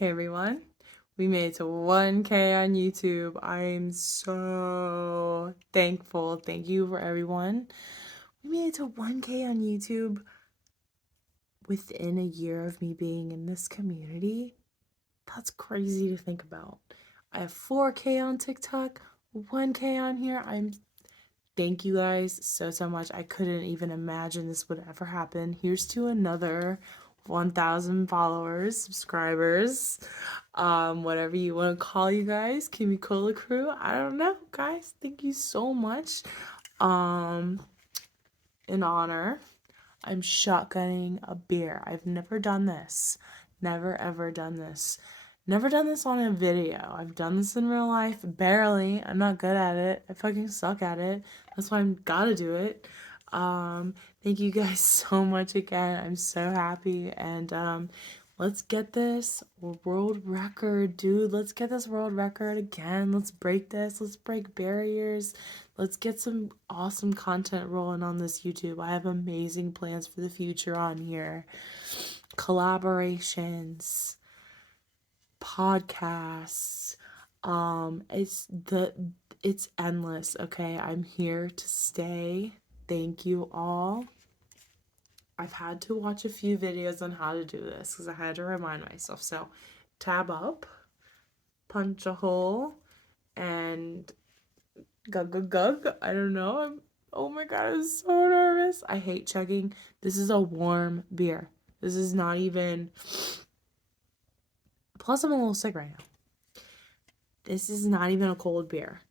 Hey everyone, we made it to 1K on YouTube. I'm so thankful. Thank you for everyone. We made it to 1K on YouTube within a year of me being in this community. That's crazy to think about. I have 4K on TikTok, 1K on here. Thank you guys so much. I couldn't even imagine this would ever happen. Here's to another 1,000 followers, subscribers, whatever you want to call you guys, Kimmy Cola Crew. I don't know, guys. Thank you so much. In honor, I'm shotgunning a beer. I've never done this. Never ever done this. Never done this on a video. I've done this in real life. Barely. I'm not good at it. I fucking suck at it. That's why I'm gotta do it. Thank you guys so much again. I'm so happy. And let's get this world record, dude. Let's get this world record again. Let's break this. Let's break barriers. Let's get some awesome content rolling on this YouTube. I have amazing plans for the future on here. Collaborations, podcasts. It's endless, okay? I'm here to stay. Thank you all. I've had to watch a few videos on how to do this because I had to remind myself. So, tab up, punch a hole, and gug. I don't know. Oh my god, I'm so nervous. I hate chugging. This is a warm beer. This is not even. Plus, I'm a little sick right now. This is not even a cold beer.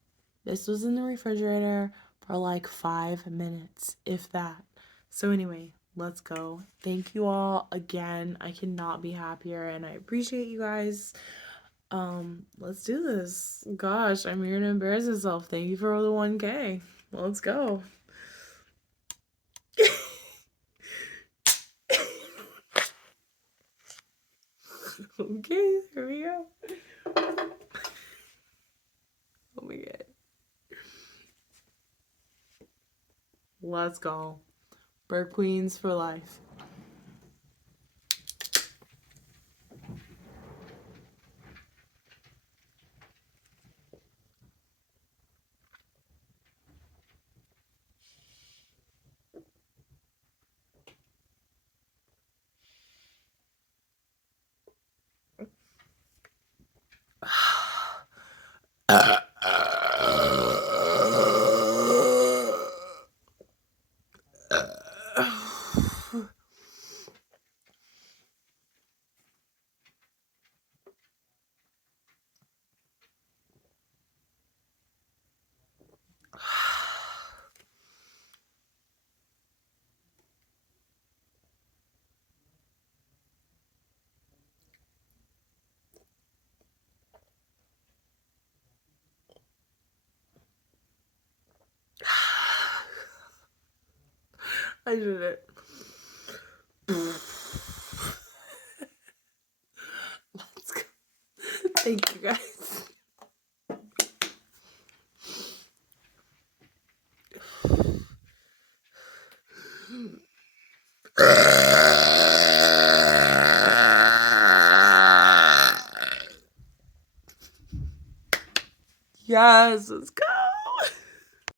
This was in the refrigerator for like 5 minutes, if that. So anyway, let's go. Thank you all again. I cannot be happier and I appreciate you guys. Let's do this. Gosh, I'm here to embarrass myself. Thank you for the 1K. Let's go. Okay, here we go. Oh my god. Let's go. Bird Queens for life. I did it. Let's go. Thank you guys. Yes, let's